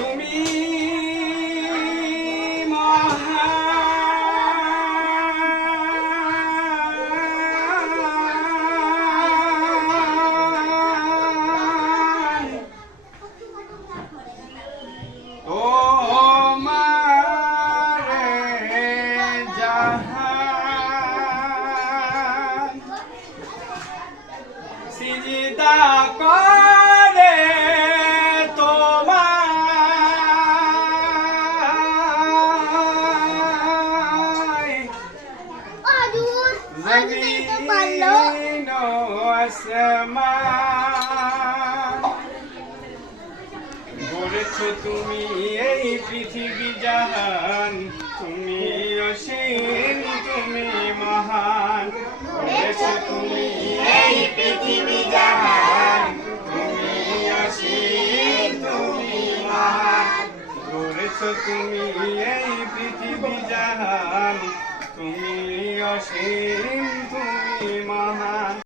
তুমি মহান তোমারে জাহান সিজদা করে জমিন ও আসমান গড়েছো তুমি এই পৃথিবী জাহান তুমি অসীম তুমি মহান গড়েছো তুমি এই পৃথিবী জাহান তুমি অসীম তুমি মহান গড়েছো তুমি এই পৃথিবী জাহান তুমি অসীম